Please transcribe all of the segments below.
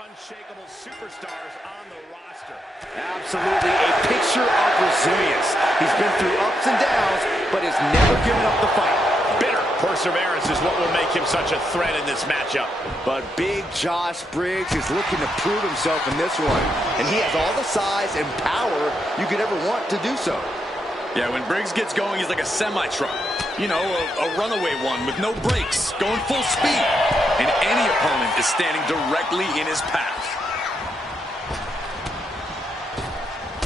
unshakable superstars on the roster. Absolutely a picture of resilience. He's been through ups and downs, but has never given up the fight. Bitter perseverance is what will make him such a threat in this matchup. But big Josh Briggs is looking to prove himself in this one. And he has all the size and power you could ever want to do so. Yeah, when Briggs gets going, he's like a semi-truck. You know, a runaway one with no brakes, going full speed. And any opponent is standing directly in his path.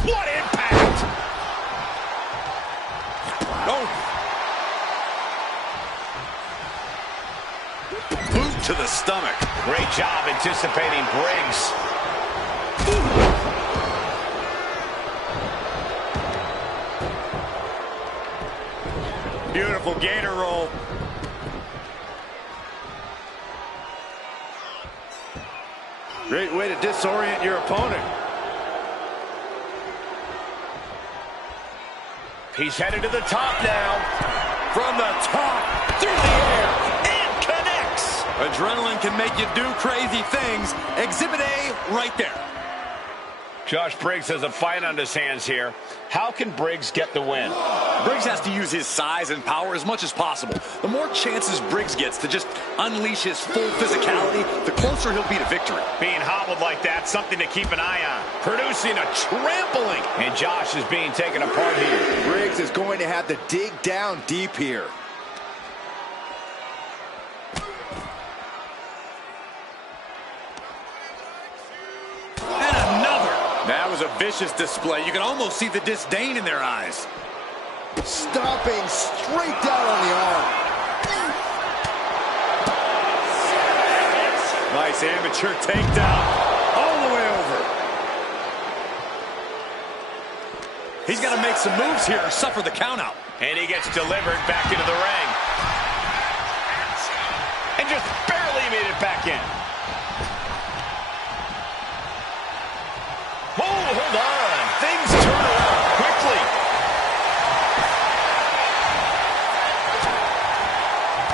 What impact! Oh! Boot to the stomach. Great job anticipating Briggs. Beautiful gator roll. Great way to disorient your opponent. He's headed to the top now. From the top, through the air, and connects. Adrenaline can make you do crazy things. Exhibit A right there. Josh Briggs has a fight on his hands here. How can Briggs get the win? Briggs has to use his size and power as much as possible. The more chances Briggs gets to just unleash his full physicality, the closer he'll be to victory. Being hobbled like that, something to keep an eye on. Producing a trampling. And Josh is being taken apart here. Briggs is going to have to dig down deep here. That was a vicious display. You can almost see the disdain in their eyes. Stomping straight down on the arm. Nice amateur takedown all the way over. He's got to make some moves here or suffer the countout. And he gets delivered back into the ring. And just barely made it back in. Oh, hold on. Things turn around quickly.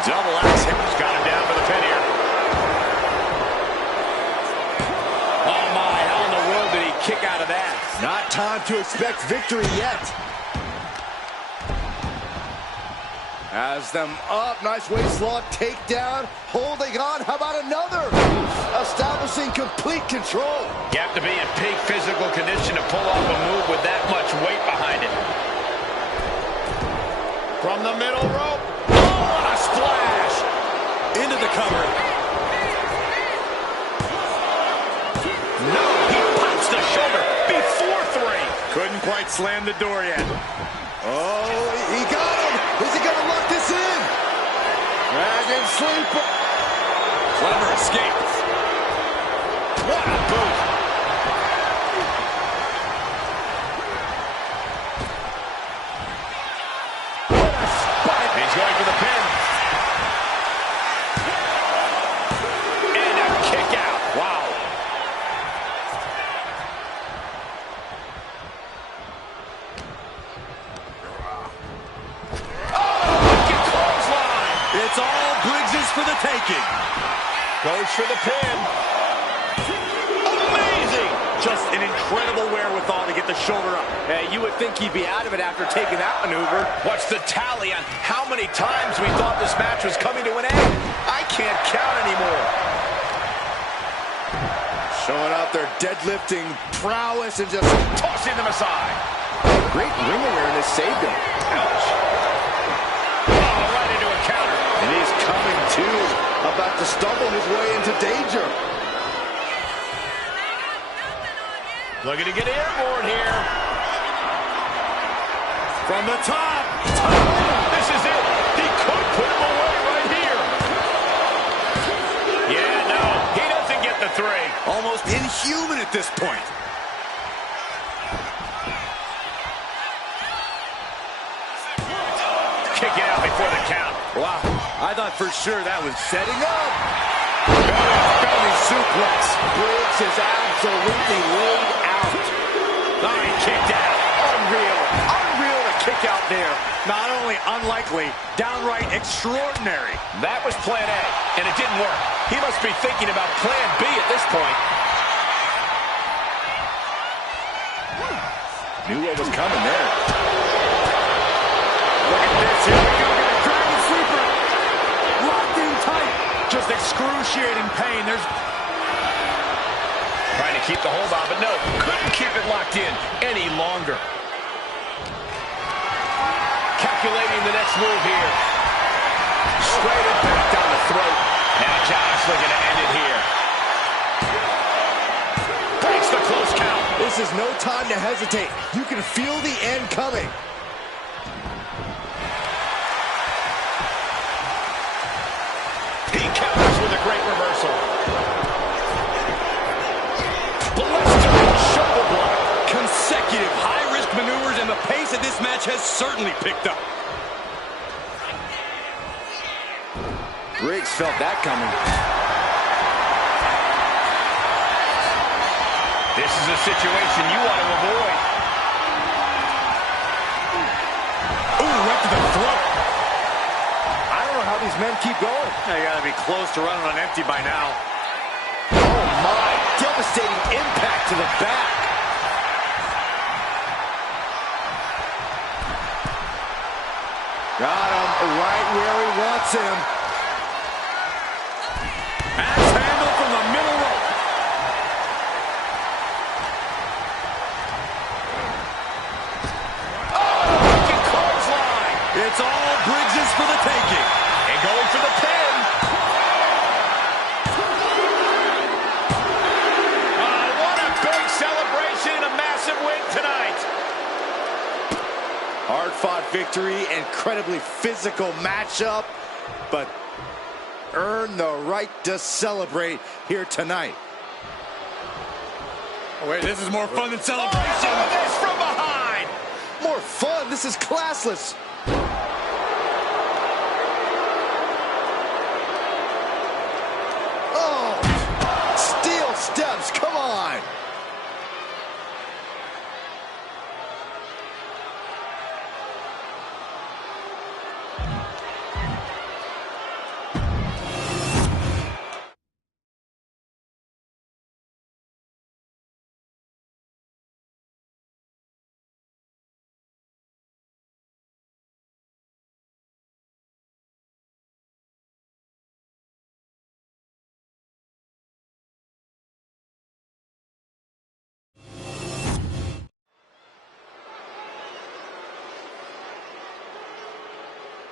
Double axe hit. He's got him down for the pin here. Oh, my. How in the world did he kick out of that? Not time to expect victory yet. Has them up. Nice waist lock takedown. Holding on. How about another? Establishing complete control. You have to be in peak physical condition to pull off a move with that much weight behind it. From the middle rope. Oh, and a splash. Into the cover. No, he pops the shoulder before three. Couldn't quite slam the door yet. Oh, he got him. Is he going to lock this in? Dragon sleeper. Clever escape. What a boot. What a spike. He's going for the pin. And a kick out. Wow. It's all Briggs's for the taking. Goes for the pin. Amazing! Just an incredible wherewithal to get the shoulder up. Hey, you would think he'd be out of it after taking that maneuver. What's the tally on how many times we thought this match was coming to an end? I can't count anymore. Showing off their deadlifting prowess and just Tossing them aside. great ring awareness saved him. Ouch. Oh, right into a counter. And he's coming to, about to stumble his way into danger. Looking to get airborne here. From the top. This is it. He could put him away right here. Yeah, no, he doesn't get the three. Almost inhuman at this point. Kick it out before the count. Wow, I thought for sure that was Setting up. Belly suplex. Briggs is absolutely laid out. Oh, he kicked out. unreal. Unreal to kick out there. Not only unlikely, downright extraordinary. That was plan A, and it didn't work. He must be thinking about plan B at this point. Knew what was coming there. Look at this. Here we go. Gonna dragon sleeper. Locked in tight. Just excruciating pain. There's trying to keep the hold on, but no, couldn't keep it locked in any longer. Calculating the next move here. Straight impact down the throat. Now Josh looking to end it here. Breaks the close count. This is no time to hesitate. You can feel the end coming. He counters with a great reversal. Blistering shoulder block. consecutive high-risk maneuvers, and the pace of this match has certainly picked up. Briggs felt that coming. This is a situation you want to avoid. Ooh, right to the throat. I don't know how these men keep going. They gotta be close to running on empty by now. Oh my, devastating impact to the back. Got him right where he wants him. Axe handle from the middle rope. Wicked clothesline. It's all Briggs's for the taking. And going for the pin. What a big celebration and a massive win tonight. Hard-fought victory, incredibly physical matchup, but earned the right to celebrate here tonight. Oh, wait, this is more fun than celebration. Oh, this from behind. More fun, this is classless. Oh, steel steps, come on.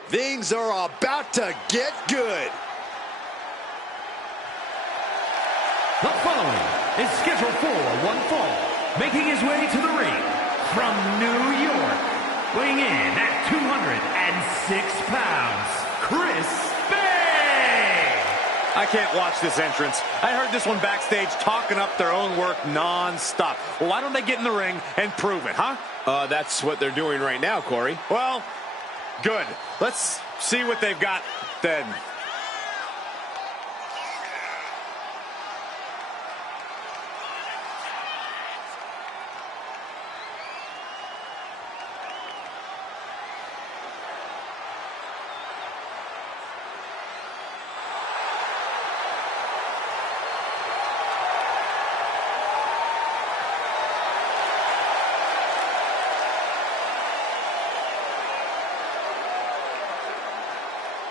Things are about to get good. The following is scheduled for one fall, making his way to the ring from New York, weighing in at 206 pounds, Chris Bay! I can't watch this entrance. I heard this one backstage talking up their own work non-stop. Well, why don't they get in the ring and prove it, huh? That's what they're doing right now, Corey. Well, good. Let's see what they've got then.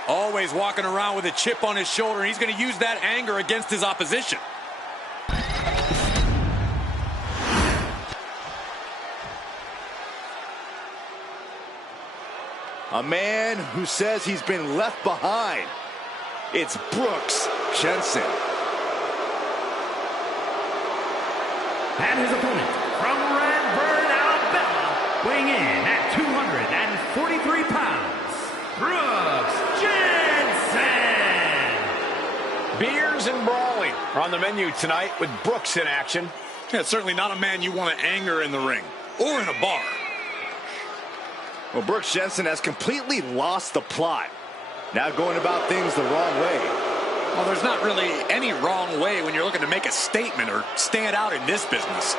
Always walking around with a chip on his shoulder. He's going to use that anger against his opposition. A man who says he's been left behind. It's Brooks Jensen. And his opponent from Redburn, Alabama, weighing in at 243 pounds, Brooks Jensen! Beers and brawling are on the menu tonight with Brooks in action. Yeah, certainly not a man you want to anger in the ring or in a bar. Well, Brooks Jensen has completely lost the plot. Now going about things the wrong way. Well, there's not really any wrong way when you're looking to make a statement or stand out in this business.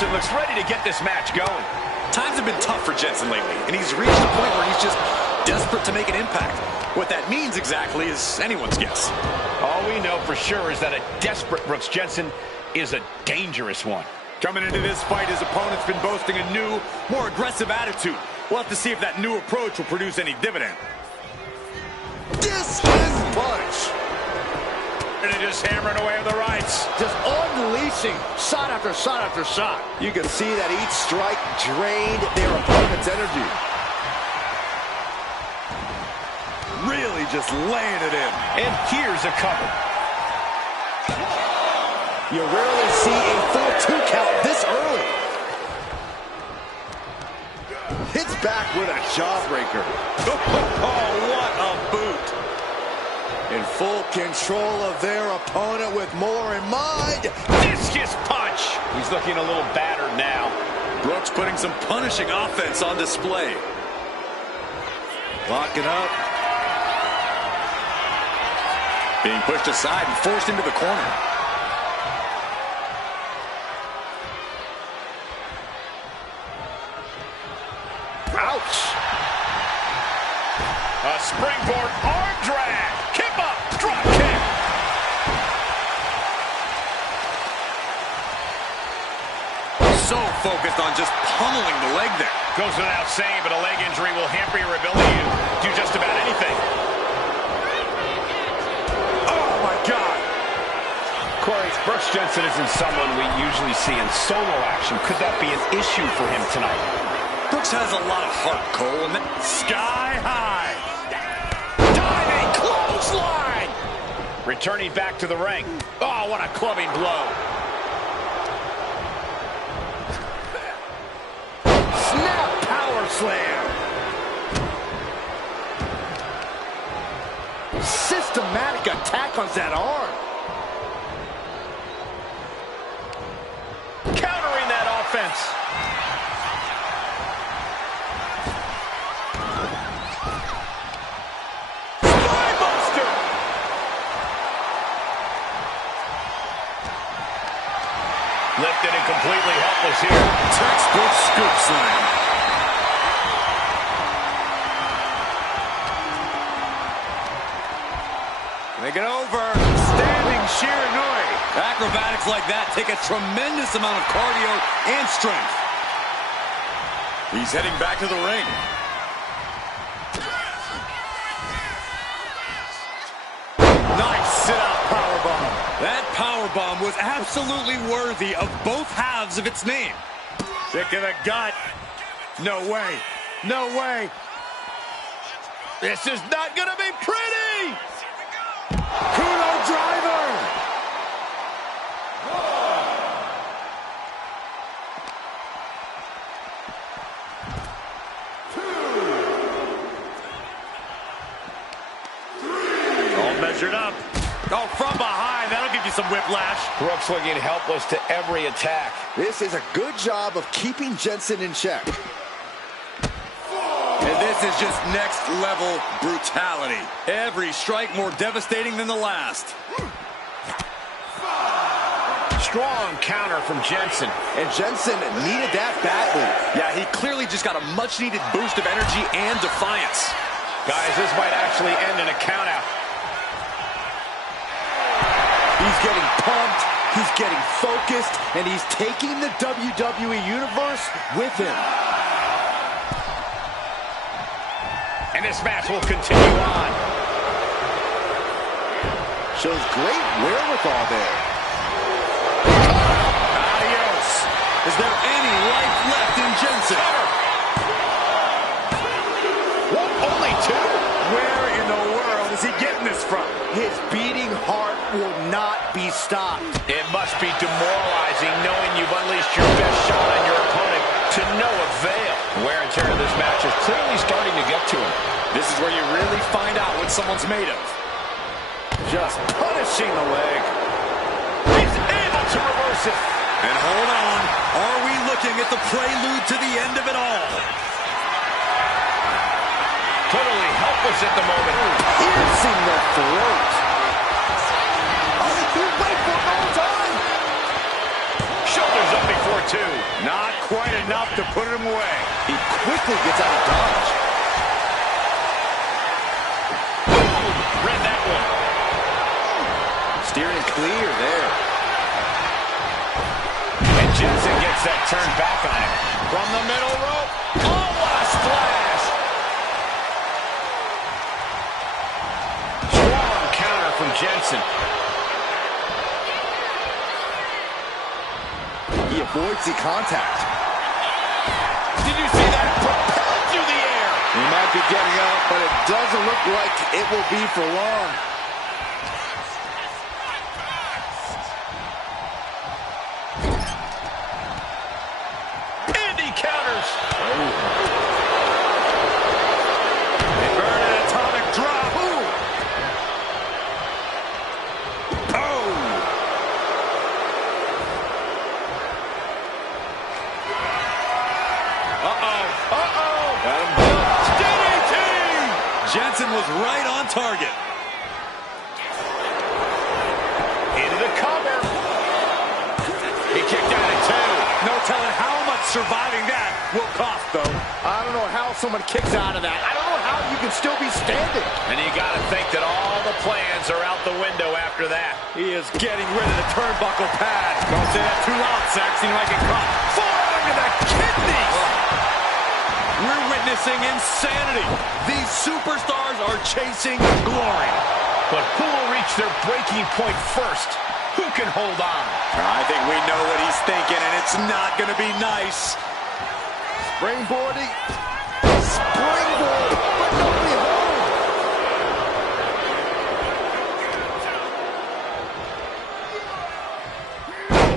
Jensen looks ready to get this match going. Times have been tough for Jensen lately, and he's reached a point where he's just desperate to make an impact. What that means exactly is anyone's guess. All we know for sure is that a desperate Brooks Jensen is a dangerous one. Coming into this fight, his opponent's been boasting a new, more aggressive attitude. We'll have to see if that new approach will produce any dividend. Discus punch. And just hammering away with the rights. Just unleashing shot after shot after shot. You can see that each strike drained their opponent's energy. Really just laying it in. And here's a cover. You rarely see a full 2 count this early. Hits back with a jawbreaker. Oh, what a boot. In full control of their opponent with more in mind. Discus punch. He's looking a little battered now. Brooks putting some punishing offense on display. Locking up. Being pushed aside and forced into the corner. Ouch. A springboard arm drag. Kip up. Drop kick. So focused on just pummeling the leg there. Goes without saying, but a leg injury will hamper your ability to do just about anything. Oh, my God. Corey, Brooks Jensen isn't someone we usually see in solo action. Could that be an issue for him tonight? Brooks has a lot of heart, Cole, and sky high. Diving clothesline. Returning back to the ring. Oh, what a clubbing blow. Snap power slam. Systematic attack on that arm. Countering that offense. Spinebuster. Lifted and completely helpless here. Textbook scoop slam. Make it over. Standing Shiranui. Acrobatics like that take a tremendous amount of cardio and strength. He's heading back to the ring. Nice sit-out powerbomb. That powerbomb was absolutely worthy of both halves of its name. Kick in the gut. No way. No way. This is not going to be pretty. Kudo driver. All measured up. Oh, from behind. That'll give you some whiplash. Brooks looking helpless to every attack. This is a good job of keeping Jensen in check. And this is just next level brutality. Every strike more devastating than the last. Strong counter from Jensen. And Jensen needed that badly. Yeah, he clearly just got a much-needed boost of energy and defiance. Guys, this might actually end in a countout. He's getting pumped, he's getting focused, and he's taking the WWE Universe with him. And this match will continue on. Shows great wherewithal there. Adios. Is there any life left in Jensen? What, only two? Where in the world is he getting this from? His beating heart will not be stopped. It must be demoralizing knowing you've unleashed your best shot on your opponent to no avail. Wear and tear of this match is clearly starting to get to him. This is where you really find out what someone's made of. Just punishing the leg. He's able to reverse it. And hold on, are we looking at the prelude to the end of it all? Totally helpless at the moment. Piercing the throat. Oh, he wait for all time. Shoulders up before two. put him away. He quickly gets out of dodge. Read that one. Steering clear there. And Jensen gets that turned back on him. From the middle rope. Oh, what a splash. Strong counter from Jensen. He avoids the contact. Did you see that? Propelled through the air. He might be getting up, but it doesn't look like it will be for long. And he counters. They burn an atomic drop. Jensen was right on target. Into the cover. He kicked out at 2. No telling how much surviving that will cost, though. I don't know how someone kicks out of that. I don't know how you can still be standing. And you got to think that all the plans are out the window after that. He is getting rid of the turnbuckle pad. Don't say that too loud, Saxton. You might get caught. Forearm to the kidneys. We're witnessing insanity. These superstars are chasing glory. But who will reach their breaking point first? Who can hold on? I think we know what he's thinking, and it's not going to be nice. Springboarding. Springboard. But nobody home.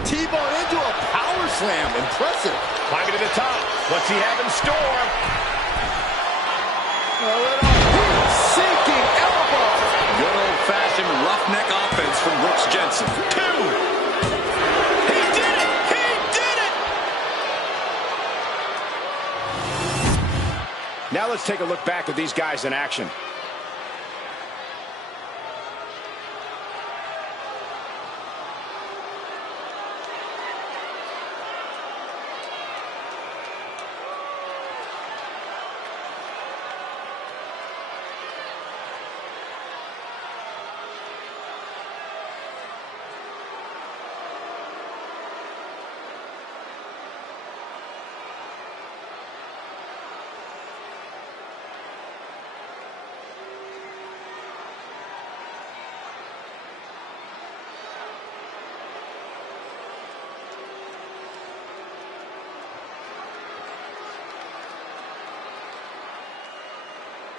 T-bone into a power slam. Impressive. Climbing to the top. What's he have in store? Sinking elbow. Good old-fashioned roughneck offense from Brooks Jensen. 2. He did it! He did it! Now let's take a look back at these guys in action.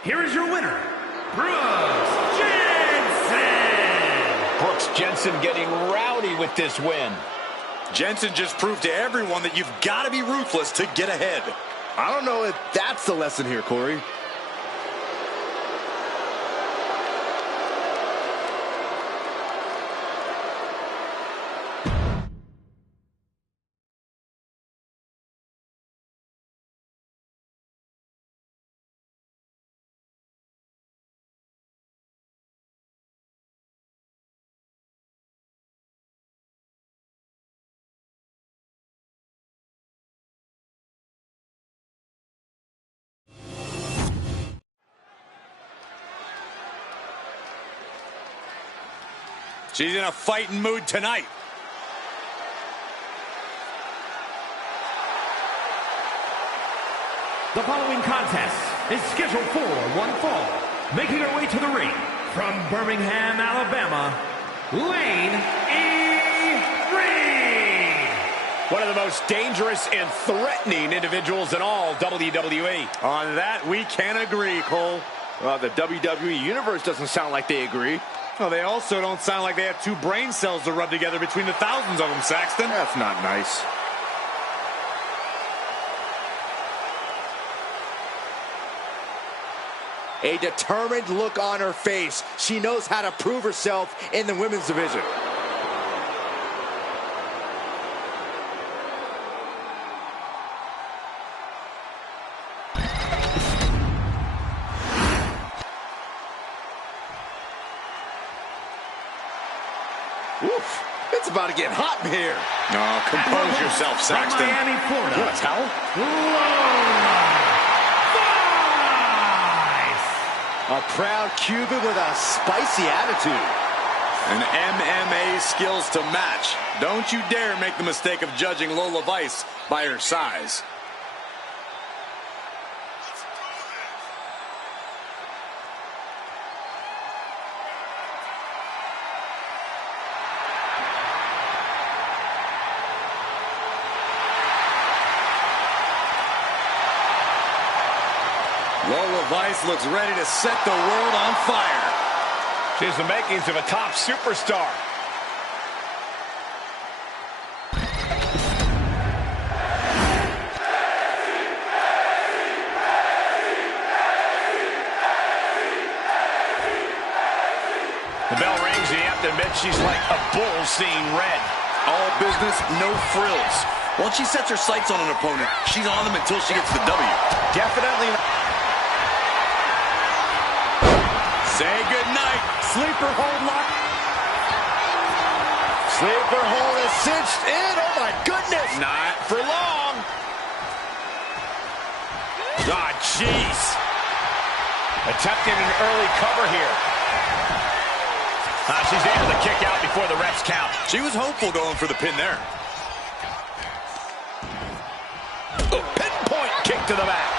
Here is your winner, Brooks Jensen. Brooks Jensen getting rowdy with this win. Jensen just proved to everyone that you've got to be ruthless to get ahead. I don't know if that's the lesson here, Corey. She's in a fighting mood tonight. The following contest is scheduled for one fall. Making her way to the ring from Birmingham, Alabama, Lane E. Ring. One of the most dangerous and threatening individuals in all WWE. On that, we can agree, Cole. Well, the WWE Universe doesn't sound like they agree. Well, they also don't sound like they have 2 brain cells to rub together between the thousands of them, Saxton. That's not nice. A determined look on her face. She knows how to prove herself in the women's division. Oof. It's about to get hot in here. Oh, compose yourself, Saxton. From Miami, Florida. What a towel? A proud Cuban with a spicy attitude. And MMA skills to match. Don't you dare make the mistake of judging Lola Vice by her size. Lola Vice looks ready to set the world on fire. She has the makings of a top superstar. The bell rings, and you have to admit she's like a bull seeing red. All business, no frills. Once she sets her sights on an opponent, she's on them until she gets the W. Definitely. Say goodnight. Sleeper hold lock. Sleeper hold is cinched in. Oh, my goodness. Not for long. Ah, jeez. Attempting an early cover here. She's able to kick out before the refs count. She was hopeful going for the pin there. Pinpoint kick to the back.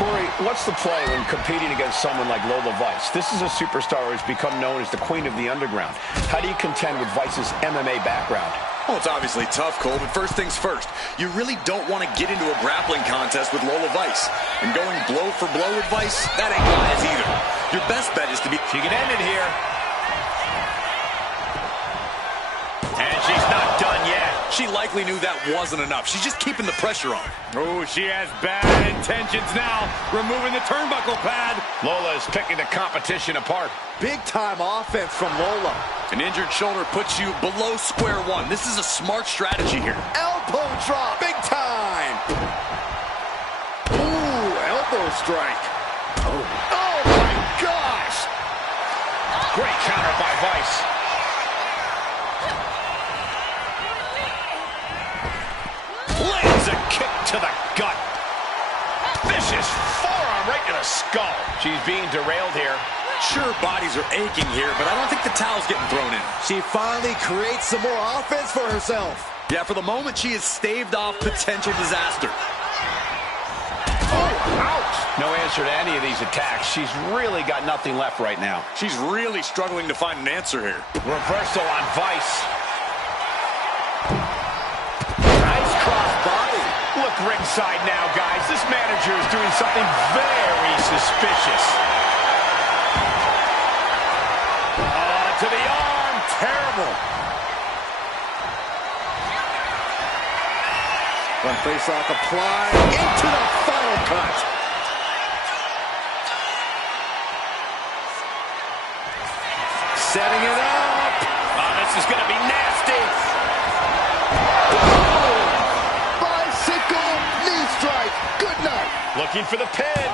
Corey, what's the play when competing against someone like Lola Vice? This is a superstar who has become known as the queen of the underground. How do you contend with Vice's MMA background? Well, it's obviously tough, Cole, but first things first. You really don't want to get into a grappling contest with Lola Vice. And going blow for blow with Vice, that ain't wise either. Your best bet is to be... She can end it here. And she's not done yet. She likely knew that wasn't enough. She's just keeping the pressure on. Oh, she has bad intentions now. Removing the turnbuckle pad. Lola is picking the competition apart. Big-time offense from Lola. An injured shoulder puts you below square one. This is a smart strategy here. Elbow drop. Big time. Ooh, elbow strike. Oh, my gosh. Great counter by Vice. Lands a kick to the gut. Vicious forearm right to the skull. She's being derailed here. Sure, bodies are aching here, but I don't think the towel's getting thrown in. She finally creates some more offense for herself. Yeah, for the moment, she has staved off potential disaster. Oh, ouch. No answer to any of these attacks. She's really got nothing left right now. She's really struggling to find an answer here. Reversal on Vice. Look ringside now, guys. This manager is doing something very suspicious. To the arm. Terrible. One face lock applied into the final cut. Setting it up. Oh, this is going to be nasty. Good night. Looking for the pin.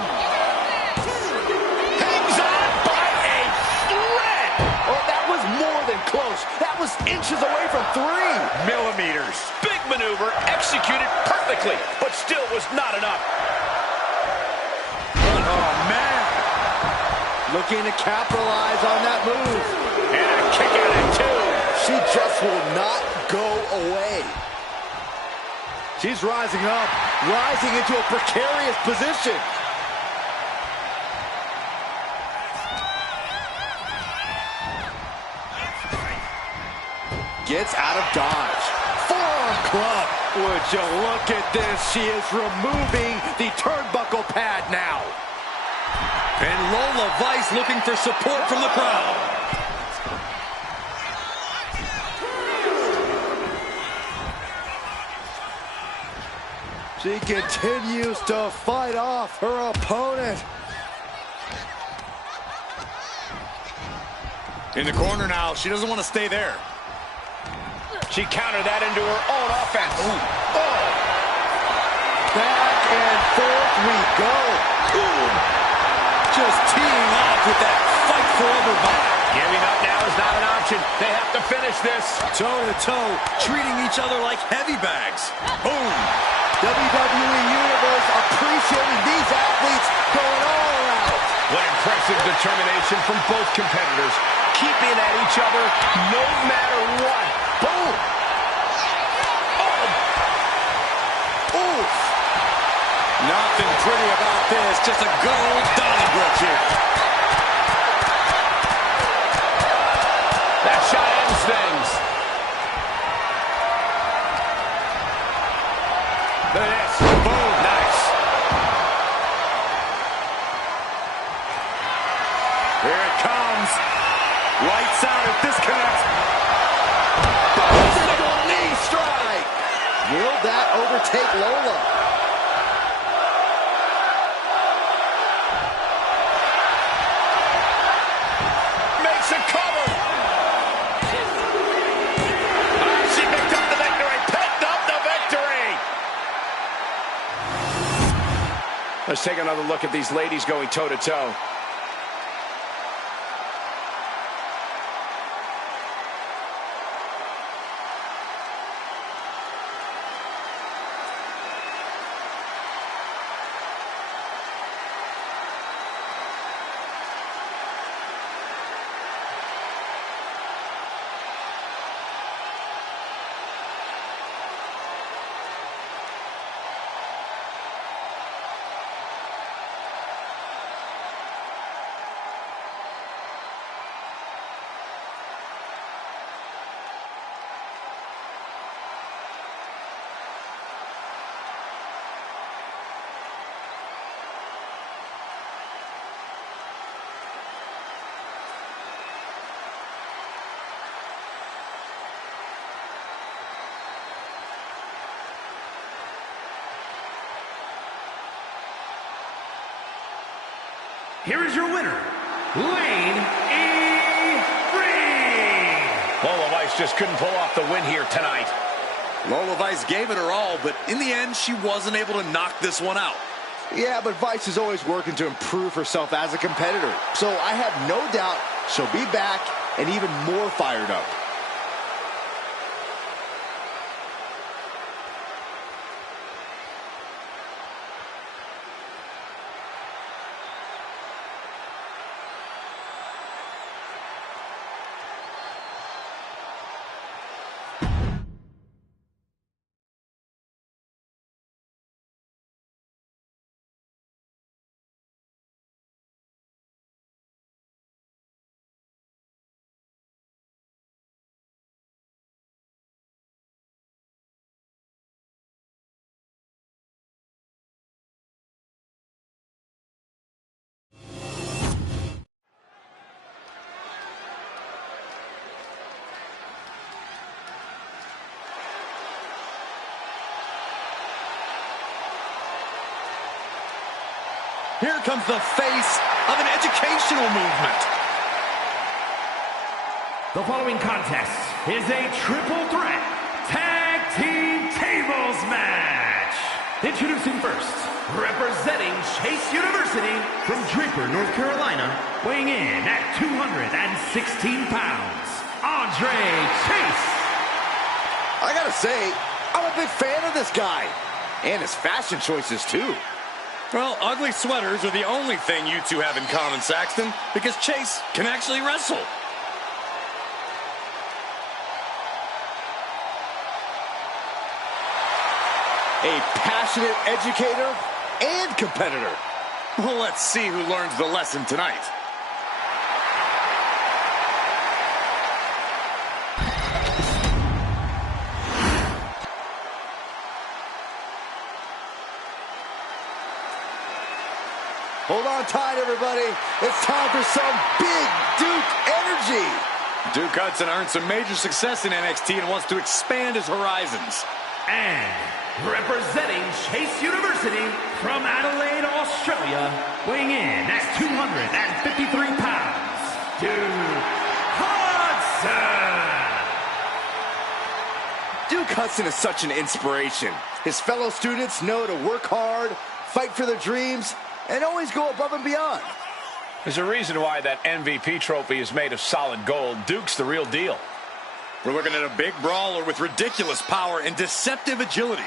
Hangs on by a thread. Oh, that was more than close. That was inches away from 3 millimeters. Big maneuver executed perfectly, but still was not enough. Oh, man. Looking to capitalize on that move. And a kick out at 2. She just will not go away. She's rising up, rising into a precarious position. Gets out of dodge. Forearm club. Would you look at this? She is removing the turnbuckle pad now. And Lola Vice looking for support from the crowd. She continues to fight off her opponent. In the corner now. She doesn't want to stay there. She countered that into her own offense. Oh. Back and forth we go. Ooh. Just teeing off with that fight forever vibe. Giving up now is not an option. They have to finish finish this. Toe-to-toe, treating each other like heavy bags. Boom. WWE Universe appreciating these athletes going all around. What impressive determination from both competitors, keeping at each other no matter what. Boom! Oh! Oof! Nothing pretty about this, just a good old Donnybrook here. That shot ends things. Look at this. Boom! Nice. Here it comes. Lights out at disconnect. Single knee strike. Will that overtake Lola? Makes a cover. She picked up the victory. Picked up the victory. Let's take another look at these ladies going toe-to-toe. Here is your winner, Lane E. Free. Lola Weiss just couldn't pull off the win here tonight. Lola Weiss gave it her all, but in the end, she wasn't able to knock this one out. Yeah, but Vice is always working to improve herself as a competitor. So I have no doubt she'll be back and even more fired up. Here comes the face of an educational movement. The following contest is a triple threat tag team tables match. Introducing first, representing Chase University from Draper, North Carolina, weighing in at 216 pounds, Andre Chase. I gotta say, I'm a big fan of this guy. And his fashion choices, too. Well, ugly sweaters are the only thing you two have in common, Saxton, because Chase can actually wrestle. A passionate educator and competitor. Well, let's see who learns the lesson tonight. Hold on tight, everybody. It's time for some big Duke energy. Duke Hudson earned some major success in NXT and wants to expand his horizons. And representing Chase University from Adelaide, Australia, weighing in at 253 pounds, Duke Hudson. Duke Hudson is such an inspiration. His fellow students know to work hard, fight for their dreams, and always go above and beyond. There's a reason why that MVP trophy is made of solid gold. Duke's the real deal. We're looking at a big brawler with ridiculous power and deceptive agility.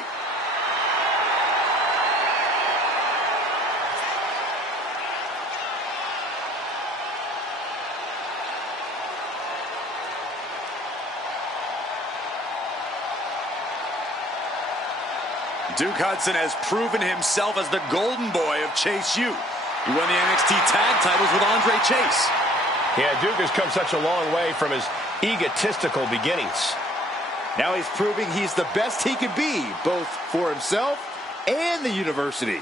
Duke Hudson has proven himself as the golden boy of Chase U. He won the NXT tag titles with Andre Chase. Yeah, Duke has come such a long way from his egotistical beginnings. Now he's proving he's the best he can be, both for himself and the university.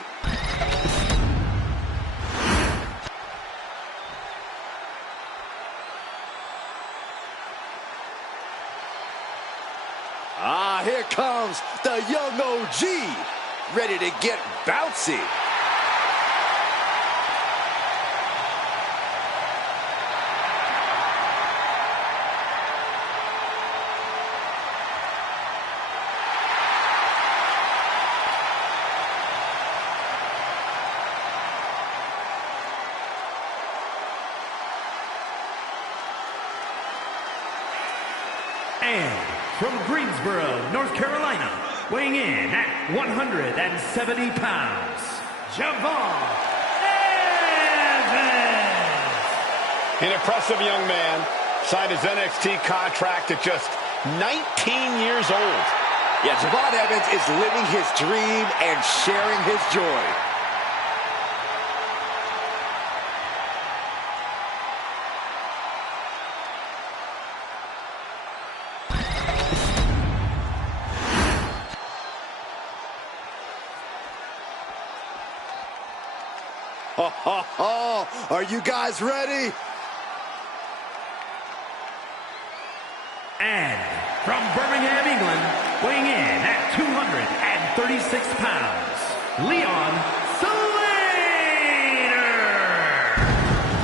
Ah, here comes the young OG, ready to get bouncy. And from Greensboro, North Carolina, weighing in at 170 pounds, Javon Evans. An impressive young man, signed his NXT contract at just 19 years old. Yeah, Javon Evans is living his dream and sharing his joy. Are you guys ready? And from Birmingham, England, weighing in at 236 pounds, Leon Slater.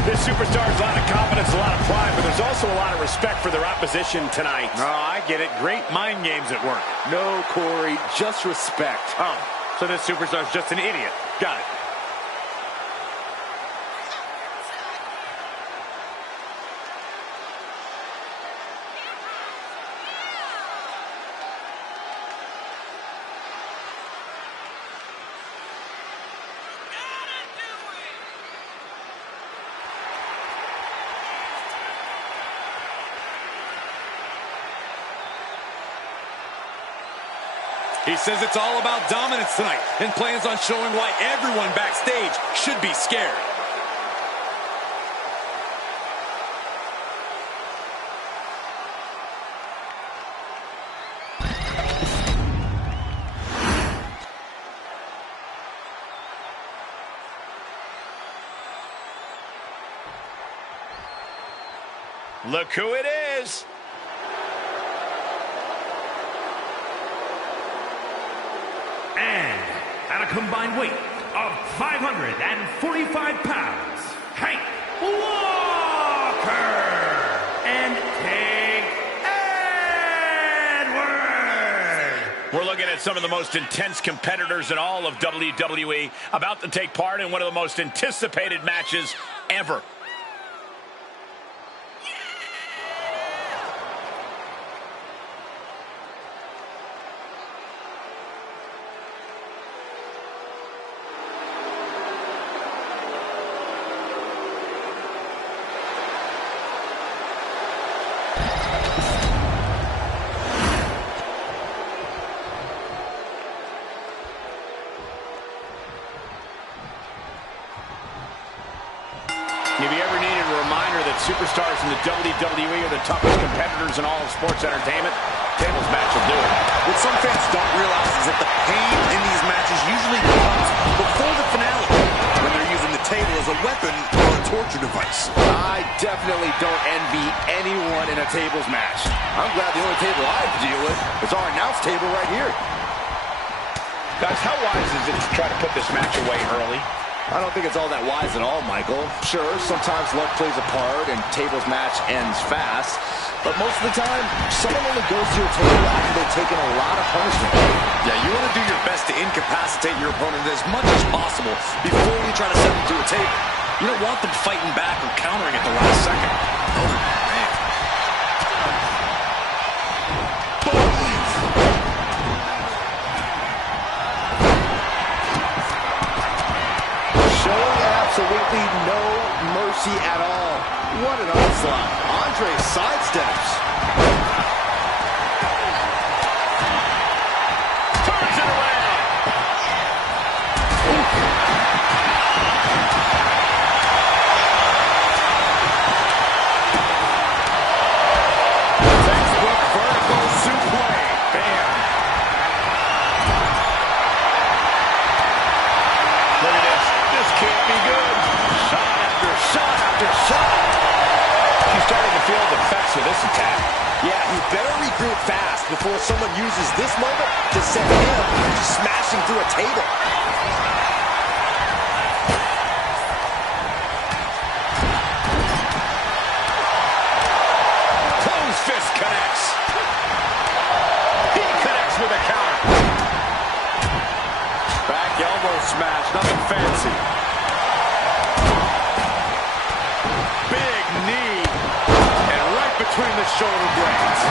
This superstar has a lot of confidence, a lot of pride, but there's also a lot of respect for their opposition tonight. Oh, I get it. Great mind games at work. No, Corey, just respect. Oh, so this superstar's just an idiot. Got it. He says it's all about dominance tonight and plans on showing why everyone backstage should be scared. Look who it is. And at a combined weight of 545 pounds, Hank Walker and Tank Edwards. We're looking at some of the most intense competitors in all of WWE about to take part in one of the most anticipated matches ever. If you ever needed a reminder that superstars in the WWE are the toughest competitors in all of sports entertainment, tables match will do it. What some fans don't realize is that the pain in these matches usually comes before the finale, when they're using the table as a weapon or a torture device. I definitely don't envy anyone in a tables match. I'm glad the only table I have to deal with is our announce table right here. Guys, how wise is it to try to put this match away early? I don't think it's all that wise at all, Michael. Sure, sometimes luck plays a part and tables match ends fast, but most of the time, someone only goes to a table after they've taken a lot of punishment. Yeah, you want to do your best to incapacitate your opponent as much as possible before you try to send them to a table. You don't want them fighting back or countering at the last second. Oh, man. What an onslaught. Andre sidesteps. Turns it around. Textbook vertical suplex. Bam. Look at this. This can't be good. Shot after shot after shot. She's starting to feel the effects of this attack. Yeah, he better regroup fast before someone uses this moment to send him smashing through a table. Close fist connects. He connects with a counter. Back elbow smash, nothing fancy. Big knee. And right between the shoulder blades.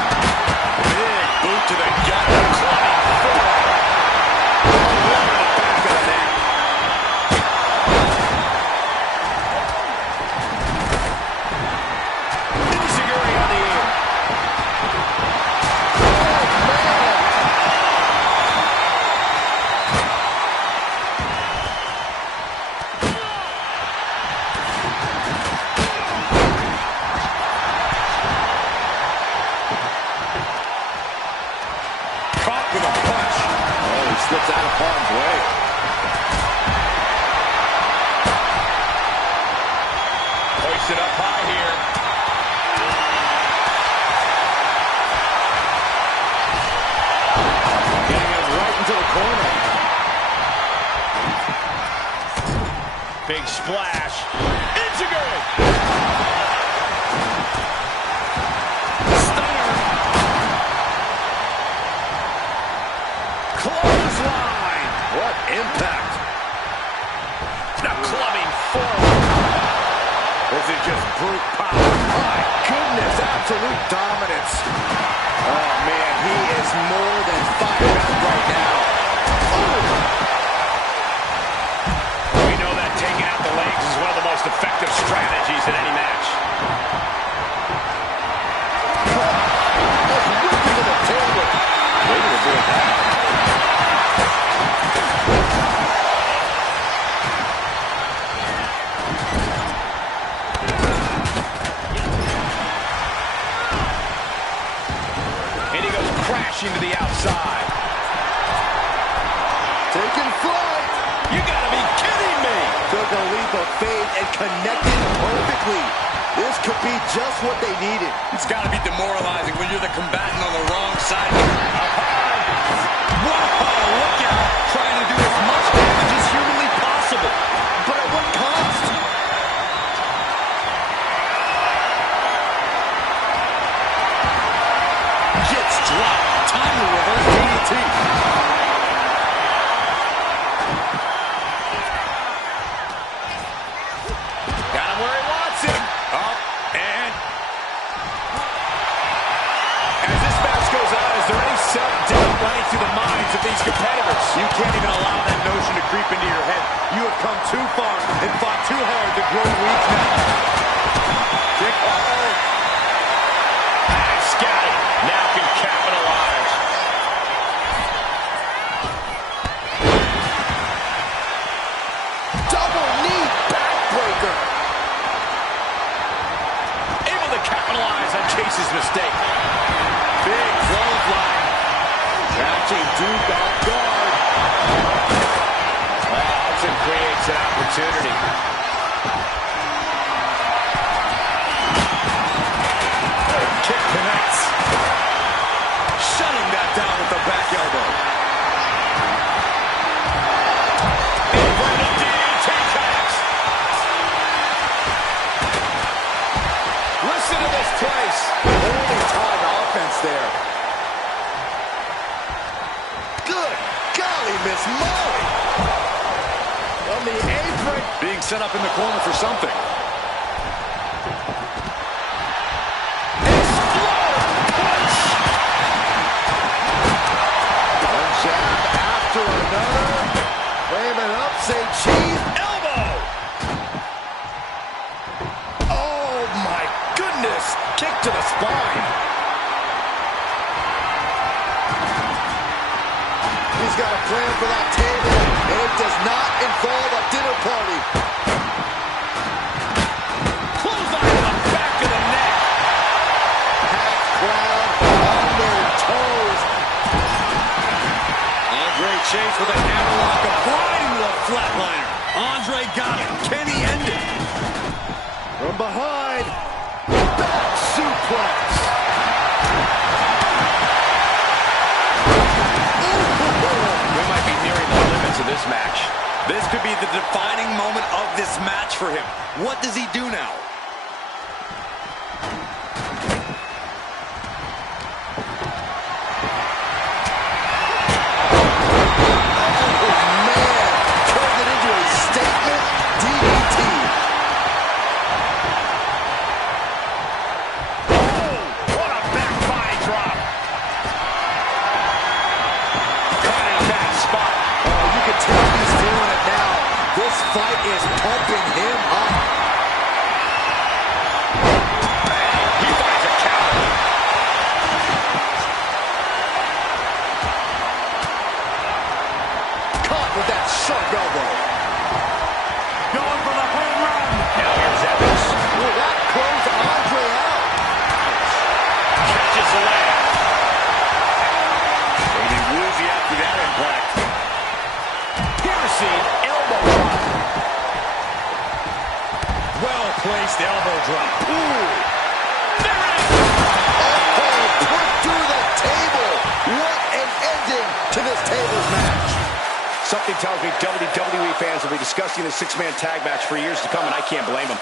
Big boot to the gut. Clubbing forward. Right to the back of the neck. Enziguri on the ear. Caught with a punch. Oh, he slips out of harm's way. Hoisted up high here. Getting him right into the corner. Big splash. Enziguri. Stunner. Clothesline. What impact. Now clubbing forward. Is it just brute power? My goodness, absolute dominance. Oh, man, he is more than fired up right now. We know that taking out the legs is one of the most effective strategies in any match. Just whipping to the table. Way to avoid that. And he goes crashing to the outside. Taking flight. You gotta be kidding me! Took a leap of faith and connected perfectly. This could be just what they needed. It's gotta be demoralizing when you're the combatant on the wrong side. Wow, look out! Trying to do as much damage as humanly possible. But at what cost? Gets dropped. Time to reverse DDT. Got him where he wants him. Up and... As this match goes on, is there any self-doubt running through the minds of these competitors? You can't even allow that notion to creep into your head. You have come too far and fought too hard to grow weak now. Kick. Nice, got it. Now can capitalize. Double knee backbreaker. Able to capitalize on Chase's mistake. Big clothesline. Catching Duke off guard. Hudson creates an opportunity. Kick connects. Shutting that down with the back elbow. Inverted DDT connects. Listen to this place. Holy time offense there. Good golly, Miss Molly. On the apron. Being set up in the corner for something. After another. Flaming up, say cheese. Elbow. Oh, my kick to the spine. He's got a plan for that table, and it does not involve a dinner party. Clothesline to the back of the neck. Half crowd on their toes. Andre Chase with a hammerlock applied into the flatliner. Andre got it. Can he end it? From behind, back suplex. We might be nearing the limits of this match. This could be the defining moment of this match for him. What does he do now? Fight is pumping him up. He finds a counter. Caught with that sharp elbow. Going for the home run. Now here's Evans. Well, that closed Andre out. Catches the leg. Maybe woozy after that impact. Piercing elbow drop. Well-placed elbow drop. Ooh. There it is. Oh, put through the table. What an ending to this tables match. Something tells me WWE fans will be discussing the six-man tag match for years to come, and I can't blame them.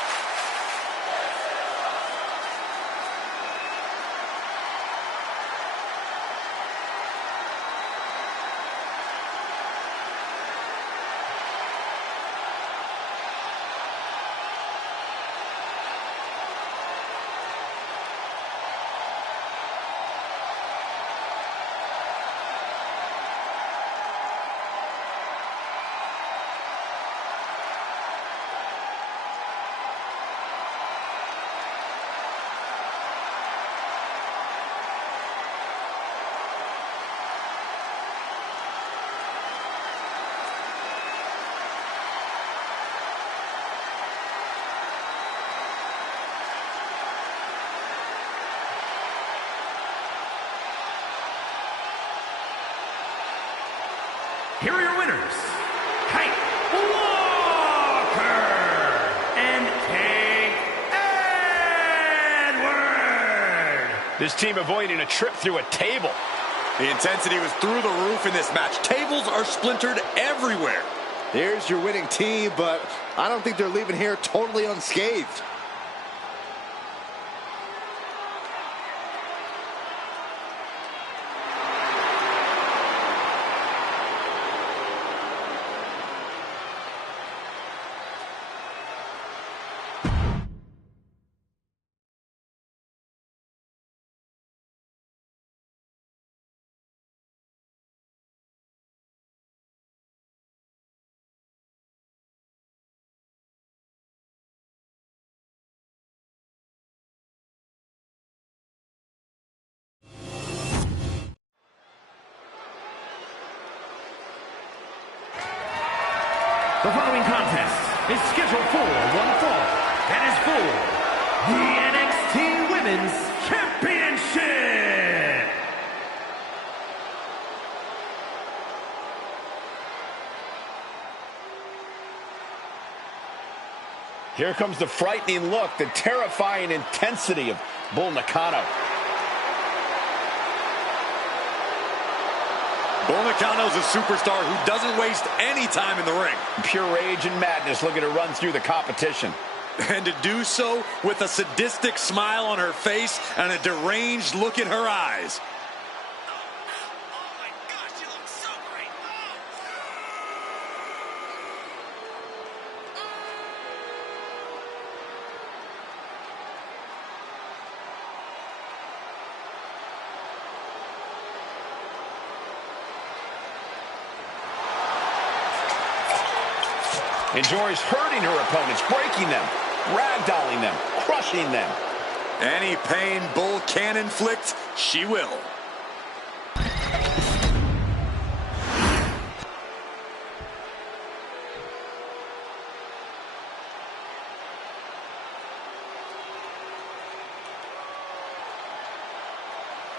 Here are your winners, Hank Walker and King Edward. This team avoiding a trip through a table. The intensity was through the roof in this match. Tables are splintered everywhere. Here's your winning team, but I don't think they're leaving here totally unscathed. The following contest is scheduled for one fall and is for the NXT Women's Championship. Here comes the frightening look, the terrifying intensity of Bull Nakano. Bull Nakano's a superstar who doesn't waste any time in the ring. Pure rage and madness looking to run through the competition. And to do so with a sadistic smile on her face and a deranged look in her eyes. Enjoys hurting her opponents, breaking them, ragdolling them, crushing them. Any pain Bull can inflict, she will.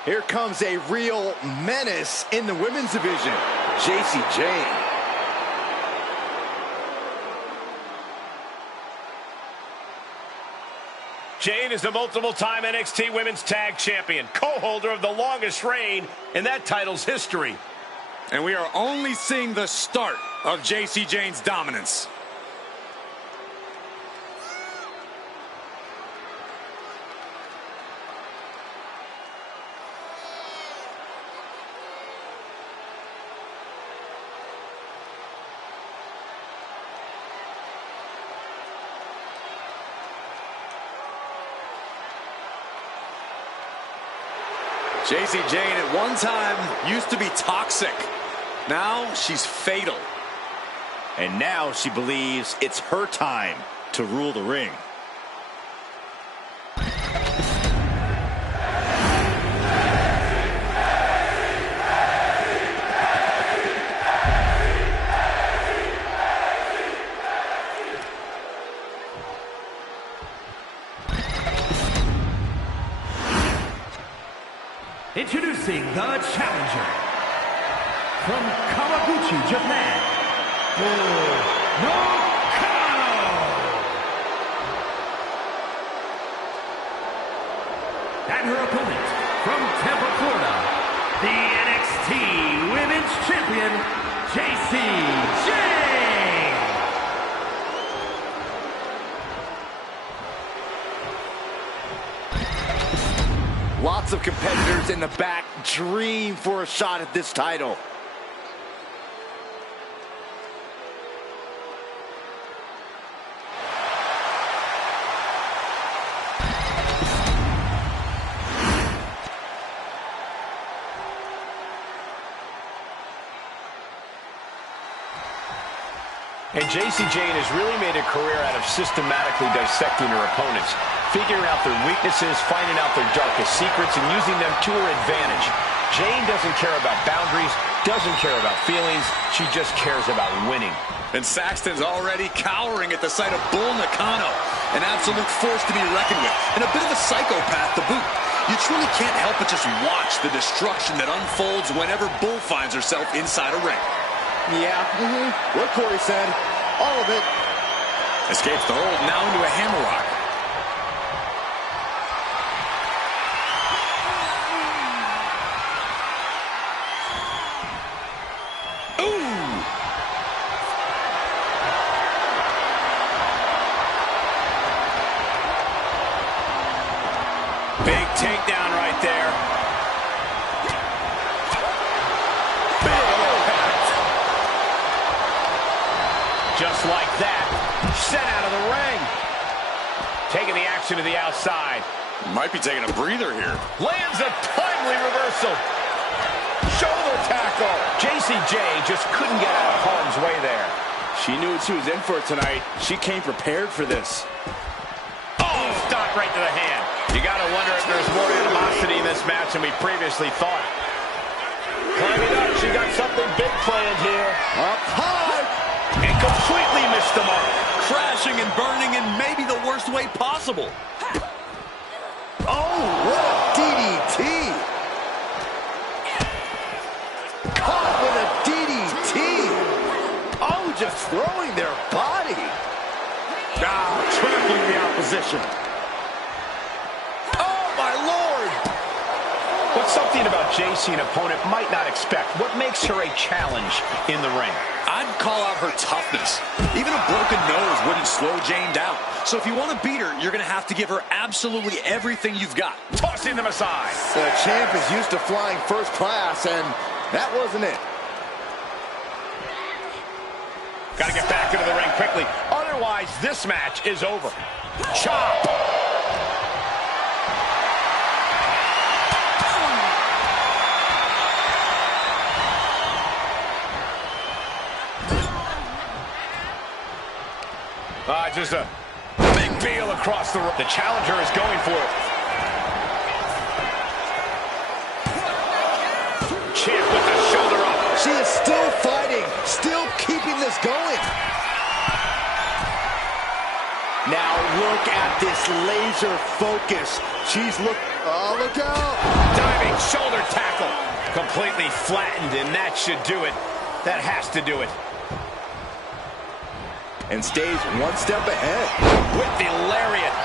Here comes a real menace in the women's division, Jacy Jayne. Jayne is the multiple-time NXT Women's Tag Champion, co-holder of the longest reign in that title's history. And we are only seeing the start of Jacy Jayne's dominance. Jacy Jayne at one time used to be toxic. Now she's fatal. And now she believes it's her time to rule the ring. Introducing the challenger from Kawaguchi, Japan, Bull Nakano. And her opponent from Tampa, Florida, the NXT Women's Champion, Jacy Jayne. Lots of competitors in the back dream for a shot at this title. And Jacy Jayne has really made a career out of systematically dissecting her opponents, figuring out their weaknesses, finding out their darkest secrets, and using them to her advantage. Jayne doesn't care about boundaries, doesn't care about feelings, she just cares about winning. And Saxton's already cowering at the sight of Bull Nakano, an absolute force to be reckoned with, and a bit of a psychopath to boot. You truly can't help but just watch the destruction that unfolds whenever Bull finds herself inside a ring. Yeah, what Corey said, all of it. Escapes the hold, now into a hammerlock. Big takedown right there. Big impact. Just like that, sent out of the ring. Taking the action to the outside. Might be taking a breather here. Lands a timely reversal. Shoulder tackle. Jacy Jayne just couldn't get out of harm's way there. She knew what she was in for tonight. She came prepared for this. Oh, stop right to the hand. You got to wonder if there's more animosity in this match than we previously thought. Climbing up, she got something big planned here. Up high. And completely missed the mark. Crashing and burning in maybe the worst way possible. Oh, what a DDT. Caught with a DDT. Oh, just throwing their body. Trampling the opposition. But something about Jacy an opponent might not expect. What makes her a challenge in the ring? I'd call out her toughness. Even a broken nose wouldn't slow Jayne down. So if you want to beat her, you're going to have to give her absolutely everything you've got. Tossing them aside. The champ is used to flying first class, and that wasn't it. Got to get back into the ring quickly. Otherwise, this match is over. Chop. Just a big deal across the room. The challenger is going for it. this going. Now look at this laser focus. Oh, look out. Diving shoulder tackle. Completely flattened, and that should do it. That has to do it. And stays one step ahead. With the lariat.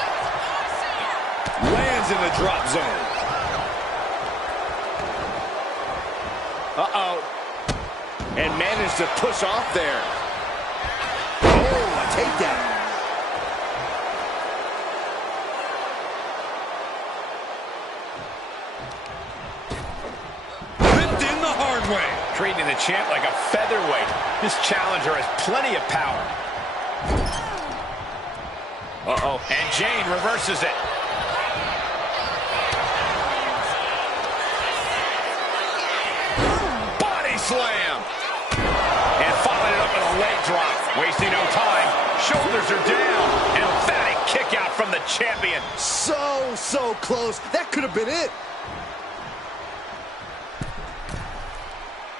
Lands in the drop zone. Uh-oh. And managed to push off there. Oh, a takedown. Treating the champ like a featherweight. This challenger has plenty of power. Uh-oh. And Jane reverses it. Body slam. And following it up with a leg drop. Wasting no time. Shoulders are down. Emphatic kick out from the champion. So close. That could have been it.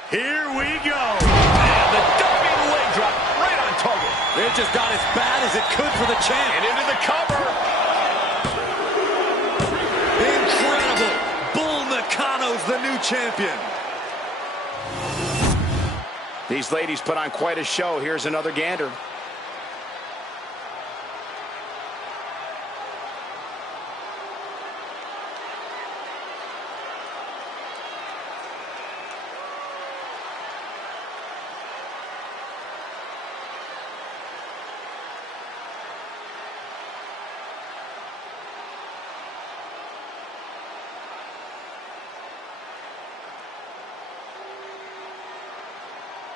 Here we go. And the diving leg drop right on target. It just got as bad as it could for the champ. And into the cover. Incredible. Bull Nakano's the new champion. These ladies put on quite a show. Here's another gander.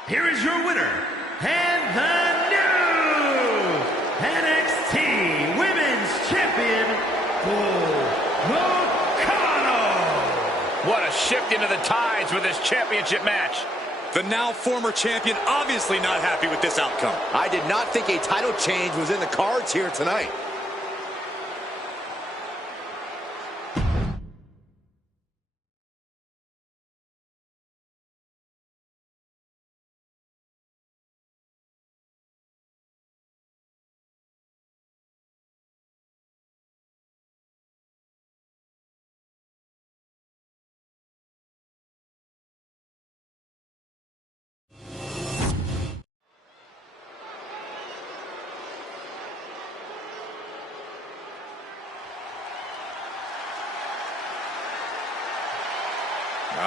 Here is your winner, and the new NXT Women's Champion, Bull Nakano. What a shift into the tides with this championship match. The now former champion obviously not happy with this outcome. I did not think a title change was in the cards here tonight.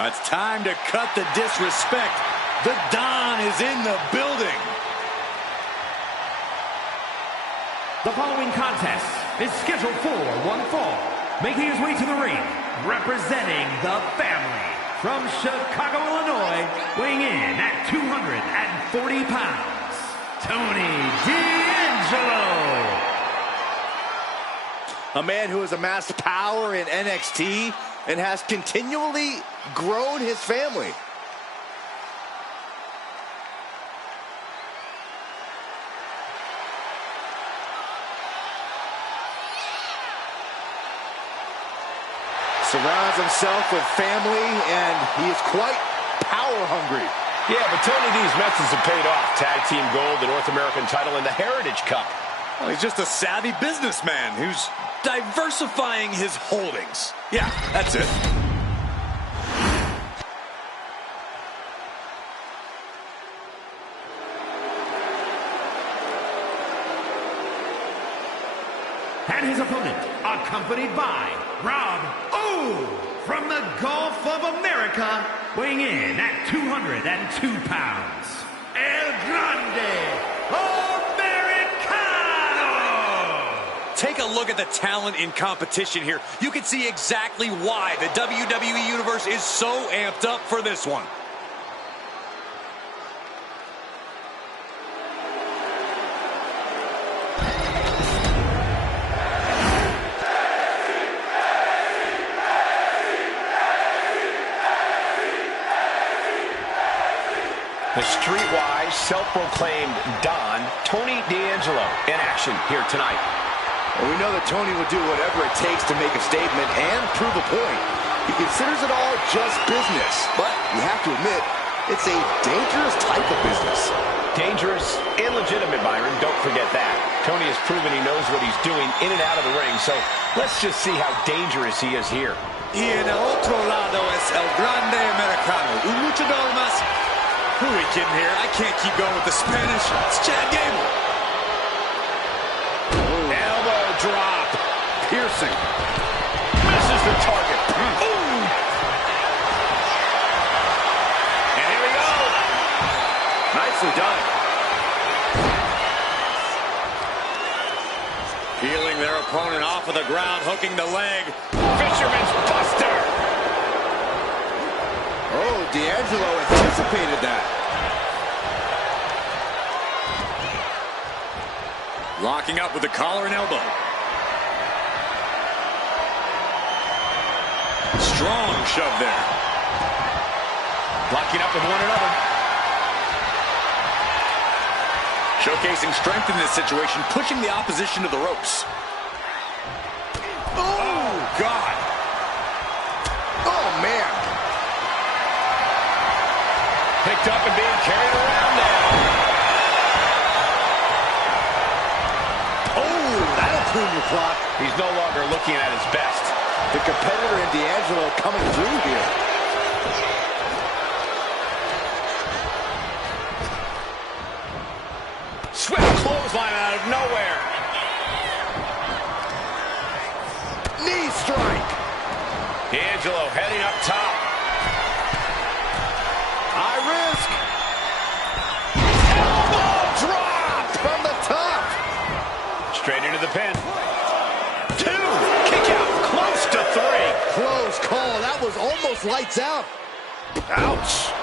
It's time to cut the disrespect. The Don is in the building. The following contest is scheduled for one fall. Making his way to the ring, representing the family, from Chicago, Illinois, weighing in at 240 pounds, Tony D'Angelo. A man who has amassed power in NXT and has continually grown his family. Surrounds himself with family, and he is quite power hungry. Yeah, but Tony D's methods have paid off. Tag team gold, the North American title, and the Heritage Cup. Well, he's just a savvy businessman who's diversifying his holdings. Yeah, that's it. And his opponent, accompanied by Rob O from the Gulf of America, weighing in at 202 pounds, El Grande Americano. Take a look at the talent in competition here. You can see exactly why the WWE Universe is so amped up for this one. The streetwise, self-proclaimed Don, Tony D'Angelo, in action here tonight. Well, we know that Tony will do whatever it takes to make a statement and prove a point. He considers it all just business, but you have to admit, It's a dangerous type of business. Dangerous and legitimate, Byron. Don't forget that. Tony has proven he knows what he's doing in and out of the ring, so let's just see how dangerous he is here. Y en el otro lado es el grande americano, un luchador más. Who are we kidding here? I can't keep going with the Spanish. It's Chad Gable. Elbow drop. Piercing. Misses the target. Ooh. And here we go. Nicely done. Peeling their opponent off of the ground, hooking the leg. Fisherman's Buster. Oh, D'Angelo anticipated that. Locking up with the collar and elbow. Strong shove there. Locking up with one another. Showcasing strength in this situation, pushing the opposition to the ropes. Oh, God. Oh, man. Picked up and being carried around now. Oh, that'll tune your clock. He's no longer looking at his best. The competitor in D'Angelo coming through here. Swift clothesline out of nowhere. Knee strike. D'Angelo heading up top. High risk. Elbow drop from the top. Straight into the pin. 2. Kick out. Close to 3. Close call. That was almost lights out. Ouch.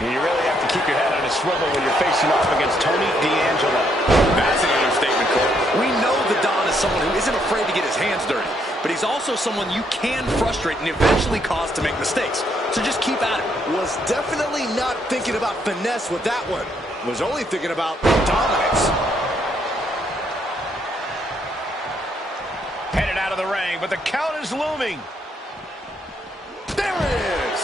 And you really have to keep your head on a swivel when you're facing off against Tony D'Angelo. That's an understatement, Cole. We know the Don is someone who isn't afraid to get his hands dirty, but he's also someone you can frustrate and eventually cause to make mistakes. So just keep at it. Was definitely not thinking about finesse with that one. Was only thinking about dominance. Headed out of the ring, but the count is looming. There it is.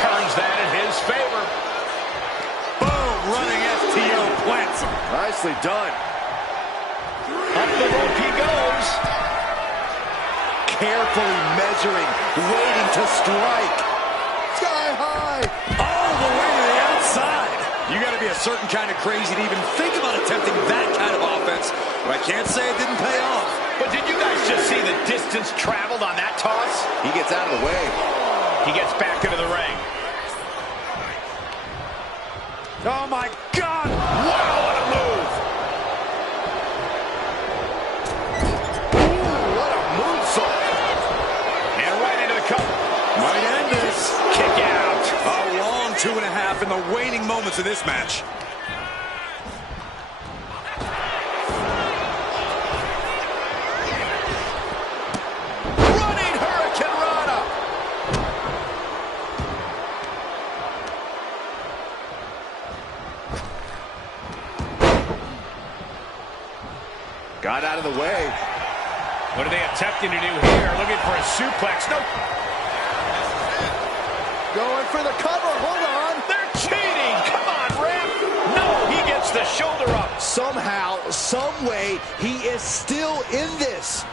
Turns that in his favor. Boom, running STO plants him. Nicely done. Up the rope he goes. Carefully measuring, waiting to strike. Sky high. All the way to the outside. You got to be a certain kind of crazy to even think about attempting that kind of offense. But I can't say it didn't pay off. But did you guys just see the distance traveled on that toss? He gets out of the way. He gets back into the ring. Oh, my God. Wow, what a move. Ooh, what a moonsault. And right into the cover. Might end this. Kick out. A long 2.5 in the waning moments of this match. Running Hurricane Rana. Got out of the way. What are they attempting to do here? Looking for a suplex. No. Going for the cover. Hold on. They're cheating. Come on, ref. No, he gets the shoulder up. Somehow, some way, he is still in this.